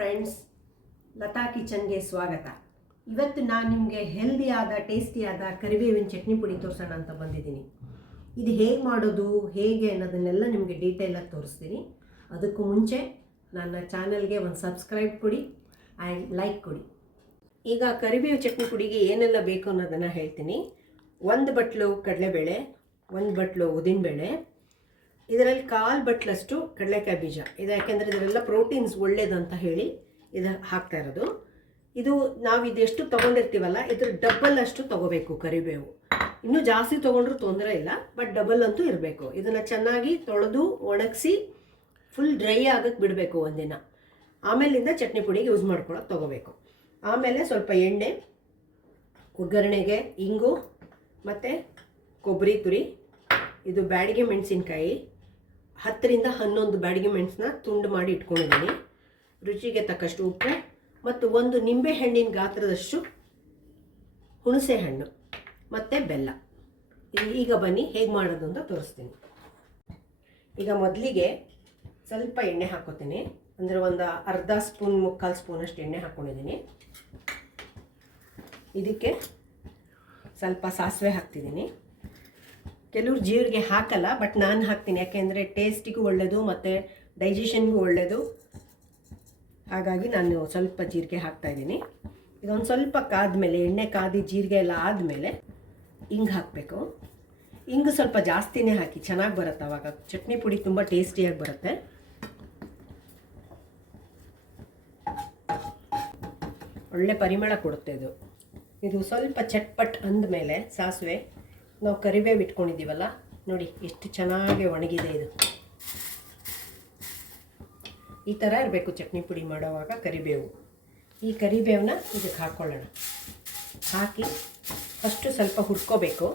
Friends Lata ಕಿಚನ್ಗೆ ಸ್ವಾಗತ. ಇವತ್ತು ನಾನು ನಿಮಗೆ ಹೆಲ್ದಿಯಾದ ಟೇಸ್ಟಿಯಾದ ಕರಿಬೇವಿನ ಚಟ್ನಿ ಪುಡಿ ತೋರಿಸೋಣ ಅಂತ ಬಂದಿದ್ದೀನಿ. ಇದು ಹೇಗೆ ಮಾಡೋದು, ಹೇಗೆ ಅನ್ನೋದನ್ನೆಲ್ಲ ನಿಮಗೆ ಡೀಟೇಲಾಗಿ ತೋರಿಸ್ತೀನಿ. ಅದಕ್ಕೂ ಮುಂಚೆ ನನ್ನ ಚಾನಲ್ಗೆ ಒಂದು ಸಬ್ಸ್ಕ್ರೈಬ್ ಕೊಡಿ ಆ್ಯಂಡ್ ಲೈಕ್ ಕೊಡಿ. ಈಗ ಕರಿಬೇವು ಚಟ್ನಿ ಪುಡಿಗೆ ಏನೆಲ್ಲ ಬೇಕು ಅನ್ನೋದನ್ನು ಹೇಳ್ತೀನಿ. ಒಂದು ಬಟ್ಲು ಕಡಲೆಬೇಳೆ, ಒಂದು ಬಟ್ಲು ಉದ್ದಿನಬೇಳೆ ಇದರಲ್ಲಿ ಕಾಲು ಬಟ್ಲಷ್ಟು ಕಡಲೆಕಾಯಿ ಬೀಜ. ಇದು ಯಾಕೆಂದರೆ ಇದರೆಲ್ಲ ಪ್ರೋಟೀನ್ಸ್ ಒಳ್ಳೇದಂತ ಹೇಳಿ ಇದು ಹಾಕ್ತಾ ಇರೋದು. ಇದು ನಾವು ಇದೆಷ್ಟು ತೊಗೊಂಡಿರ್ತೀವಲ್ಲ, ಇದ್ರ ಡಬಲ್ ಅಷ್ಟು ತೊಗೋಬೇಕು ಕರಿಬೇವು. ಇನ್ನೂ ಜಾಸ್ತಿ ತೊಗೊಂಡ್ರೂ ತೊಂದರೆ ಇಲ್ಲ ಬಟ್ ಡಬಲ್ ಅಂತೂ ಇರಬೇಕು. ಇದನ್ನು ಚೆನ್ನಾಗಿ ತೊಳೆದು ಒಣಗಿಸಿ ಫುಲ್ ಡ್ರೈ ಆಗಕ್ಕೆ ಬಿಡಬೇಕು ಒಂದಿನ. ಆಮೇಲಿಂದ ಚಟ್ನಿ ಪುಡಿಗೆ ಯೂಸ್ ಮಾಡ್ಕೊಳಕ್ಕೆ ತೊಗೋಬೇಕು. ಆಮೇಲೆ ಸ್ವಲ್ಪ ಎಣ್ಣೆ, ಒಗ್ಗರಣೆಗೆ ಇಂಗು, ಮತ್ತು ಕೊಬ್ಬರಿ ತುರಿ, ಇದು ಬ್ಯಾಡಿಗೆ ಮೆಣಸಿನ್ಕಾಯಿ ಹತ್ತರಿಂದ ಹನ್ನೊಂದು ಬ್ಯಾಡಿಗೆ ಮೆಣಸನ್ನ ತುಂಡು ಮಾಡಿ ಇಟ್ಕೊಂಡಿದ್ದೀನಿ. ರುಚಿಗೆ ತಕ್ಕಷ್ಟು ಉಪ್ಪು ಮತ್ತು ಒಂದು ನಿಂಬೆ ಹಣ್ಣಿನ ಗಾತ್ರದಷ್ಟು ಹುಣಸೆ ಹಣ್ಣು ಮತ್ತು ಬೆಲ್ಲ. ಈಗ ಬನ್ನಿ, ಹೇಗೆ ಮಾಡೋದು ಅಂತ ತೋರಿಸ್ತೀನಿ. ಈಗ ಮೊದಲಿಗೆ ಸ್ವಲ್ಪ ಎಣ್ಣೆ ಹಾಕೋತೀನಿ. ಅಂದರೆ ಒಂದು ಅರ್ಧ ಸ್ಪೂನ್, ಮುಕ್ಕಾಲು ಸ್ಪೂನಷ್ಟು ಎಣ್ಣೆ ಹಾಕ್ಕೊಂಡಿದ್ದೀನಿ ಇದಕ್ಕೆ ಸ್ವಲ್ಪ ಸಾಸಿವೆ ಹಾಕ್ತಿದ್ದೀನಿ. ಕೆಲವ್ರು ಜೀರಿಗೆ ಹಾಕಲ್ಲ ಬಟ್ ನಾನು ಹಾಕ್ತೀನಿ. ಯಾಕೆಂದರೆ ಟೇಸ್ಟಿಗೂ ಒಳ್ಳೆಯದು ಮತ್ತು ಡೈಜೆಷನ್ಗೂ ಒಳ್ಳೆಯದು ಹಾಗಾಗಿ ನಾನು ಸ್ವಲ್ಪ ಜೀರಿಗೆ ಹಾಕ್ತಾಯಿದ್ದೀನಿ ಇದೊಂದು ಸ್ವಲ್ಪ ಕಾದ್ಮೇಲೆ, ಎಣ್ಣೆ ಕಾದಿ ಜೀರಿಗೆ ಎಲ್ಲ ಆದಮೇಲೆ ಹಿಂಗೆ ಹಾಕಬೇಕು. ಹಿಂಗೆ ಸ್ವಲ್ಪ ಜಾಸ್ತಿನೇ ಹಾಕಿ, ಚೆನ್ನಾಗಿ ಬರುತ್ತೆ ಅವಾಗ. ಚಟ್ನಿ ಪುಡಿ ತುಂಬ ಟೇಸ್ಟಿಯಾಗಿ ಬರುತ್ತೆ. ಒಳ್ಳೆ ಪರಿಮಳ ಕೊಡುತ್ತೆ ಇದು. ಇದು ಸ್ವಲ್ಪ ಚಟ್ಪಟ್ ಅಂದಮೇಲೆ ಸಾಸಿವೆ. ನಾವು ಕರಿಬೇವು ಇಟ್ಕೊಂಡಿದ್ದೀವಲ್ಲ, ನೋಡಿ ಎಷ್ಟು ಚೆನ್ನಾಗಿ ಒಣಗಿದೆ ಇದು. ಈ ಥರ ಇರಬೇಕು ಚಟ್ನಿ ಪುಡಿ ಮಾಡೋವಾಗ ಕರಿಬೇವು. ಈ ಕರಿಬೇವನ್ನ ಇದಕ್ಕೆ ಹಾಕ್ಕೊಳ್ಳೋಣ ಹಾಕಿ ಫಸ್ಟು ಸ್ವಲ್ಪ ಹುರ್ಕೋಬೇಕು.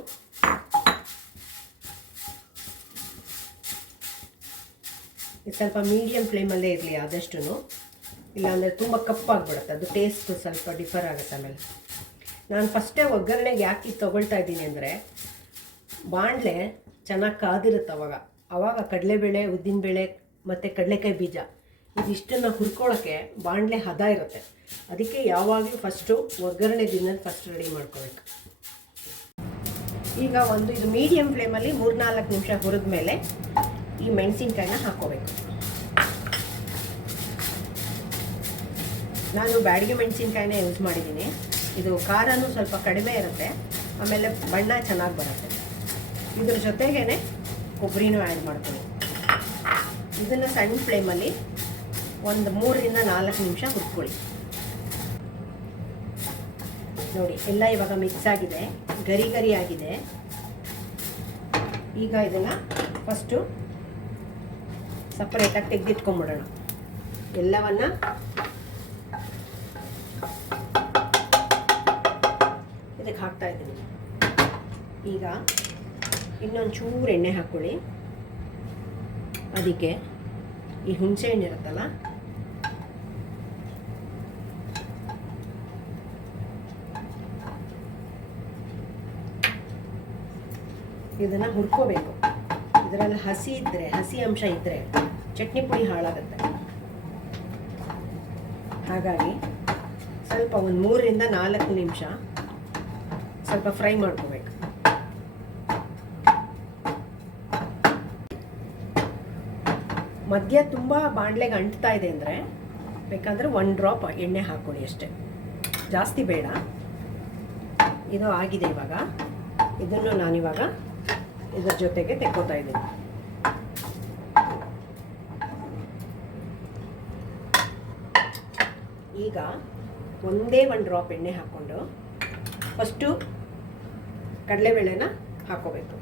ಇದು ಸ್ವಲ್ಪ ಮೀಡಿಯಮ್ ಫ್ಲೇಮಲ್ಲೇ ಇರಲಿ ಆದಷ್ಟು ಇಲ್ಲಾಂದರೆ ತುಂಬ ಕಪ್ಪಾಗ್ಬಿಡುತ್ತೆ, ಅದು ಟೇಸ್ಟ್ ಸ್ವಲ್ಪ ಡಿಫರ್ ಆಗುತ್ತೆ ಆಮೇಲೆ. ನಾನು ಫಸ್ಟೇ ಒಗ್ಗರಣೆಗೆ ಯಾಕೆ ತೊಗೊಳ್ತಾ ಇದ್ದೀನಿ ಅಂದರೆ ಬಾಣಲೆ ಚೆನ್ನಾಗಿ ಕಾದಿರುತ್ತೆ ಅವಾಗ. ಅವಾಗ ಕಡಲೆಬೇಳೆ, ಉದ್ದಿನಬೇಳೆ ಮತ್ತು ಕಡಲೆಕಾಯಿ ಬೀಜ ಇದಿಷ್ಟನ್ನು ಹುರ್ಕೊಳ್ಳೋಕ್ಕೆ ಬಾಣಲೆ ಹದ ಇರುತ್ತೆ. ಅದಕ್ಕೆ ಯಾವಾಗಲೂ ಫಸ್ಟು ಒಗ್ಗರಣೆ ದಿನ ಫಸ್ಟ್ ರೆಡಿ ಮಾಡ್ಕೋಬೇಕು. ಈಗ ಒಂದು ಇದು ಮೀಡಿಯಮ್ ಫ್ಲೇಮಲ್ಲಿ ಮೂರ್ನಾಲ್ಕು ನಿಮಿಷ ಹುರಿದ ಮೇಲೆ ಈ ಮೆಣಸಿನ್ಕಾಯಿನ ಹಾಕ್ಕೋಬೇಕು ನಾನು ಬ್ಯಾಡಿಗೆ ಮೆಣಸಿನ್ಕಾಯಿನೇ ಯೂಸ್ ಮಾಡಿದ್ದೀನಿ. ಇದು ಖಾರನೂ ಸ್ವಲ್ಪ ಕಡಿಮೆ ಇರುತ್ತೆ. ಆಮೇಲೆ ಬಣ್ಣ ಚೆನ್ನಾಗಿ ಬರುತ್ತೆ. ಇದ್ರ ಜೊತೆಗೇ ಕೊಬ್ಬರಿನೂ ಆ್ಯಡ್ ಮಾಡ್ತೀನಿ ಇದನ್ನು ಸಣ್ಣ ಫ್ಲೇಮಲ್ಲಿ ಒಂದು ಮೂರರಿಂದ ನಾಲ್ಕು ನಿಮಿಷ ಹುರ್ಕೊಳ್ಳಿ. ನೋಡಿ, ಎಲ್ಲ ಇವಾಗ ಮಿಕ್ಸ್ ಆಗಿದೆ, ಗರಿ ಗರಿ ಆಗಿದೆ. ಈಗ ಇದನ್ನು ಫಸ್ಟು ಸಪ್ರೇಟಾಗಿ ತೆಗೆದಿಟ್ಕೊಂಬಿಡೋಣ. ಎಲ್ಲವನ್ನ ಇದಕ್ಕೆ ಹಾಕ್ತಾ ಇದ್ದೀನಿ. ಈಗ ಇನ್ನೊಂದು ಚೂರು ಎಣ್ಣೆ ಹಾಕ್ಕೊಳ್ಳಿ ಅದಕ್ಕೆ ಈ ಹುಣಸೆ ಹಣ್ಣು ಇರುತ್ತಲ್ಲ? ಇದನ್ನು ಹುರ್ಕೋಬೇಕು. ಇದರಲ್ಲಿ ಹಸಿ ಇದ್ದರೆ ಹಸಿ ಅಂಶ ಇದ್ದರೆ ಚಟ್ನಿ ಪುಡಿ ಹಾಳಾಗುತ್ತೆ. ಹಾಗಾಗಿ ಸ್ವಲ್ಪ ಒಂದು ಮೂರರಿಂದ ನಾಲ್ಕು ನಿಮಿಷ ಸ್ವಲ್ಪ ಫ್ರೈ ಮಾಡ್ಕೋಬೇಕು. ಮಧ್ಯ ತುಂಬ ಬಾಣಲೆಗೆ ಅಂಟ್ತಾ ಇದೆ ಅಂದರೆ ಬೇಕಾದರೆ ಒನ್ ಡ್ರಾಪ್ ಎಣ್ಣೆ ಹಾಕ್ಕೊಳ್ಳಿ ಅಷ್ಟೇ. ಜಾಸ್ತಿ ಬೇಡ. ಇದು ಆಗಿದೆ ಇವಾಗ. ಇದನ್ನು ನಾನಿವಾಗ ಇದರ ಜೊತೆಗೆ ತೆಕ್ಕೋತಾ ಇದ್ದೀನಿ. ಈಗ ಒಂದೇ ಒಂದು ಡ್ರಾಪ್ ಎಣ್ಣೆ ಹಾಕ್ಕೊಂಡು ಫಸ್ಟು ಕಡಲೆಬೇಳೆನ ಹಾಕೋಬೇಕು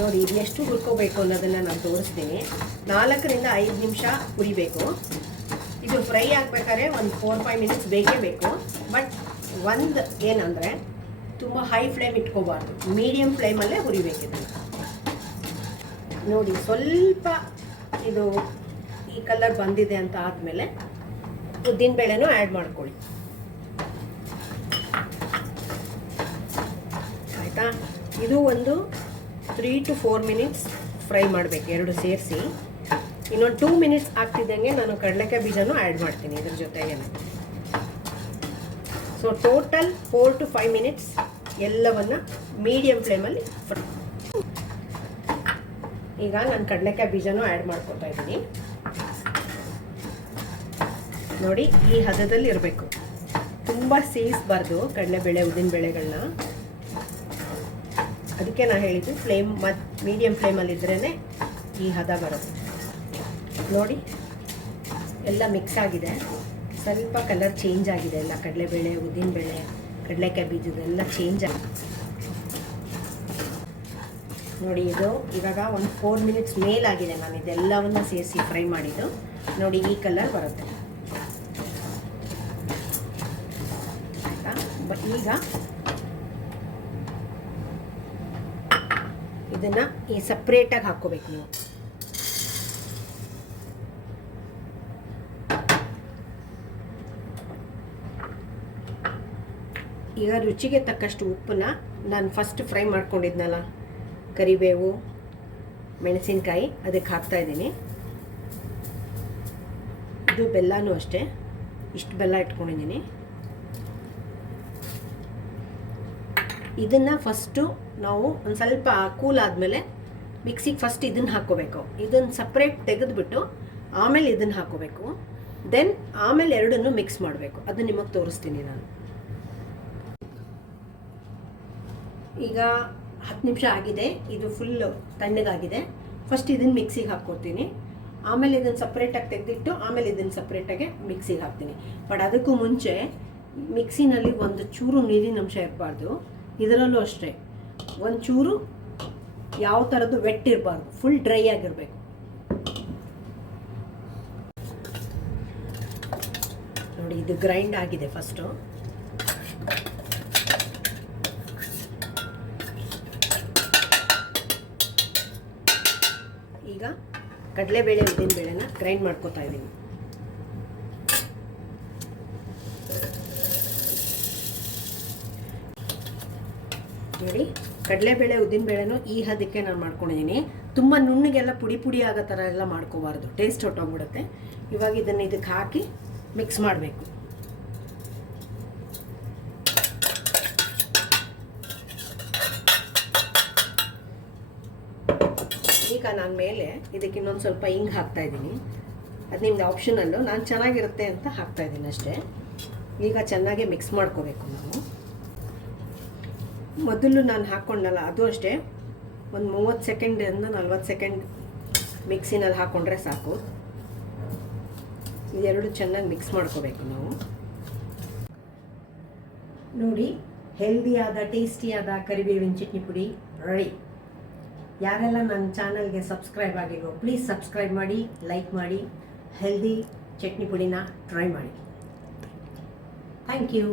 ನೋಡಿ, ಇದು ಎಷ್ಟು ಹುರ್ಕೋಬೇಕು ಅನ್ನೋದನ್ನು ನಾನು ತೋರಿಸ್ತೀನಿ. ನಾಲ್ಕರಿಂದ ಐದು ನಿಮಿಷ ಹುರಿಬೇಕು. ಇದು ಫ್ರೈ ಆಗಬೇಕಾದ್ರೆ ಒಂದು ಫೋರ್ ಫೈವ್ ಮಿನಿಟ್ಸ್ ಬೇಕೇ ಬೇಕು. ಬಟ್ ಒಂದು ಏನಂದರೆ, ತುಂಬ ಹೈ ಫ್ಲೇಮ್ ಇಟ್ಕೋಬಾರ್ದು. ಮೀಡಿಯಮ್ ಫ್ಲೇಮಲ್ಲೇ ಹುರಿಬೇಕು ಇದನ್ನು. ನೋಡಿ, ಸ್ವಲ್ಪ ಇದು ಈ ಕಲರ್ ಬಂದಿದೆ ಅಂತ ಆದಮೇಲೆ ಉದ್ದಿನಬೇಳೆನೂ ಆ್ಯಡ್ ಮಾಡ್ಕೊಳ್ಳಿ. ಆಯಿತಾ? ಇದು ಒಂದು three to four minutes fry ಮಾಡಬೇಕು, ಎರಡು ಸೇರಿಸಿ. ಇನ್ನೊಂದು ಟೂ ಮಿನಿಟ್ಸ್ ಆಗ್ತಿದ್ದಂಗೆ ನಾನು ಕಡಲೆಕಾಯಿ ಬೀಜನೂ ಆ್ಯಡ್ ಮಾಡ್ತೀನಿ ಇದ್ರ ಜೊತೆಗೆ so total four to five minutes ಎಲ್ಲವನ್ನು ಮೀಡಿಯಂ ಫ್ಲೇಮಲ್ಲಿ ಫ್ರೈ ಈಗ ನಾನು ಕಡಲೆಕಾಯಿ ಬೀಜನೂ ಆ್ಯಡ್ ಮಾಡ್ಕೊತಾ ಇದ್ದೀನಿ. ನೋಡಿ, ಈ ಹದದಲ್ಲಿ ಇರಬೇಕು. ತುಂಬ ಸೇರಿಸಬಾರ್ದು ಕಡಲೆಬೇಳೆ ಉದ್ದಿನ ಬೇಳೆಗಳನ್ನ ಅದಕ್ಕೆ ನಾನು ಹೇಳಿದ್ದು ಫ್ಲೇಮ್ ಮತ್ತು ಮೀಡಿಯಂ ಫ್ಲೇಮಲ್ಲಿ ಇದ್ರೇ ಈ ಹದ ಬರೋದು ನೋಡಿ, ಎಲ್ಲ ಮಿಕ್ಸ್ ಆಗಿದೆ. ಸ್ವಲ್ಪ ಕಲರ್ ಚೇಂಜ್ ಆಗಿದೆ ಎಲ್ಲ. ಕಡಲೆಬೇಳೆ, ಉದ್ದಿನಬೇಳೆ, ಕಡಲೆಕಾಯಿ ಬೀಜದೆಲ್ಲ ಚೇಂಜ್ ಆಗಿದೆ. ನೋಡಿ, ಇದು ಇವಾಗ ಒಂದು ಫೋರ್ ಮಿನಿಟ್ಸ್ ಮೇಲಾಗಿದೆ ನಾನು ಇದೆಲ್ಲವನ್ನು ಸೇರಿಸಿ ಫ್ರೈ ಮಾಡಿದ್ದು. ನೋಡಿ, ಈ ಕಲರ್ ಬರುತ್ತೆ. ಆಯಿತಾ? ಈಗ ಇದನ್ನ ಈ ಸಪ್ರೇಟಾಗಿ ಹಾಕ್ಕೋಬೇಕು ನೀವು. ಈಗ ರುಚಿಗೆ ತಕ್ಕಷ್ಟು ಉಪ್ಪನ್ನ ನಾನು ಫಸ್ಟ್ ಫ್ರೈ ಮಾಡ್ಕೊಂಡಿದ್ನಲ್ಲ, ಕರಿಬೇವು, ಮೆಣಸಿನಕಾಯಿ, ಅದಕ್ಕೆ ಹಾಕ್ತಾ ಇದ್ದೀನಿ. ಇದು ಬೆಲ್ಲನೂ ಅಷ್ಟೇ, ಇಷ್ಟು ಬೆಲ್ಲ ಇಟ್ಕೊಂಡಿದ್ದೀನಿ. ಇದನ್ನು ಫಸ್ಟು ನಾವು ಒಂದು ಸ್ವಲ್ಪ ಕೂಲ್ ಆದಮೇಲೆ ಮಿಕ್ಸಿಗೆ ಫಸ್ಟ್ ಇದನ್ನು ಹಾಕ್ಕೋಬೇಕು. ಇದನ್ನು ಸಪ್ರೇಟ್ ತೆಗೆದುಬಿಟ್ಟು ಆಮೇಲೆ ಇದನ್ನು ಹಾಕ್ಕೋಬೇಕು. ದೆನ್ ಆಮೇಲೆ ಎರಡನ್ನು ಮಿಕ್ಸ್ ಮಾಡಬೇಕು. ಅದು ನಿಮಗೆ ತೋರಿಸ್ತೀನಿ ನಾನು. ಈಗ ಹತ್ತು ನಿಮಿಷ ಆಗಿದೆ. ಇದು ಫುಲ್ ತಣ್ಣಗಾಗಿದೆ. ಫಸ್ಟ್ ಇದನ್ನು ಮಿಕ್ಸಿಗೆ ಹಾಕ್ಕೊತೀನಿ ಆಮೇಲೆ ಇದನ್ನು ಸಪ್ರೇಟಾಗಿ ತೆಗೆದಿಟ್ಟು ಆಮೇಲೆ ಇದನ್ನು ಸಪ್ರೇಟಾಗಿ ಮಿಕ್ಸಿಗೆ ಹಾಕ್ತೀನಿ. ಬಟ್ ಅದಕ್ಕೂ ಮುಂಚೆ ಮಿಕ್ಸಿನಲ್ಲಿ ಒಂದು ಚೂರು ನೀರಿನಂಶ ಇರಬಾರ್ದು. ಇದರಲ್ಲೂ ಅಷ್ಟೇ. ಒಂಚೂರು ಚೂರು ಯಾವ ಥರದ್ದು ವೆಟ್ ಇರಬಾರ್ದು ಫುಲ್ ಡ್ರೈ ಆಗಿರಬೇಕು. ನೋಡಿ, ಇದು ಗ್ರೈಂಡ್ ಆಗಿದೆ ಫಸ್ಟು ಈಗ ಕಡಲೆಬೇಳೆ ಉದ್ದಿನ ಬೇಳೆನ ಗ್ರೈಂಡ್ ಮಾಡ್ಕೋತಾ ಇದ್ದೀನಿ ನೋಡಿ ಕಡಲೆಬೇಳೆ ಉದ್ದಿನ ಬೇಳೆನೂ ಈ ಹದಕ್ಕೆ ನಾನು ಮಾಡ್ಕೊಂಡಿದ್ದೀನಿ ತುಂಬ ನುಣ್ಣಗೆಲ್ಲ ಪುಡಿ ಪುಡಿ ಆಗೋ ಥರ ಎಲ್ಲ ಮಾಡ್ಕೋಬಾರ್ದು. ಟೇಸ್ಟ್ ಹೊಟ್ಟೋಗ್ಬಿಡುತ್ತೆ ಇವಾಗ ಇದನ್ನು ಇದಕ್ಕೆ ಹಾಕಿ ಮಿಕ್ಸ್ ಮಾಡಬೇಕು. ಈಗ ನಾನು ಮೇಲೆ ಇದಕ್ಕೆ ಇನ್ನೊಂದು ಸ್ವಲ್ಪ ಹಿಂಗೆ ಹಾಕ್ತಾ ಇದ್ದೀನಿ ಅದು ನಿಮ್ದು ಆಪ್ಷನಲ್ಲು ನಾನು ಚೆನ್ನಾಗಿರುತ್ತೆ ಅಂತ ಹಾಕ್ತಾ ಇದ್ದೀನಿ ಅಷ್ಟೇ. ಈಗ ಚೆನ್ನಾಗಿ ಮಿಕ್ಸ್ ಮಾಡ್ಕೋಬೇಕು ನಾವು. ಮೊದಲು ನಾನು ಹಾಕ್ಕೊಂಡಲ್ಲ ಅದು ಅಷ್ಟೇ. ಒಂದು ಮೂವತ್ತು ಸೆಕೆಂಡಿಂದ ನಲ್ವತ್ತು ಸೆಕೆಂಡ್ ಮಿಕ್ಸಿನಲ್ಲಿ ಹಾಕ್ಕೊಂಡ್ರೆ ಸಾಕು. ಇದೆರಡು ಚೆನ್ನಾಗಿ ಮಿಕ್ಸ್ ಮಾಡ್ಕೋಬೇಕು ನಾವು. ನೋಡಿ ಹೆಲ್ದಿಯಾದ ಟೇಸ್ಟಿಯಾದ ಕರಿಬೇವಿನ ಚಟ್ನಿ ಪುಡಿ ರೆಡಿ ಯಾರೆಲ್ಲ ನನ್ನ ಚಾನಲ್ಗೆ ಸಬ್ಸ್ಕ್ರೈಬ್ ಆಗಿರೋ ಪ್ಲೀಸ್ ಸಬ್ಸ್ಕ್ರೈಬ್ ಮಾಡಿ ಲೈಕ್ ಮಾಡಿ ಹೆಲ್ದಿ ಚಟ್ನಿ ಪುಡಿನ ಟ್ರೈ ಮಾಡಿ. Thank you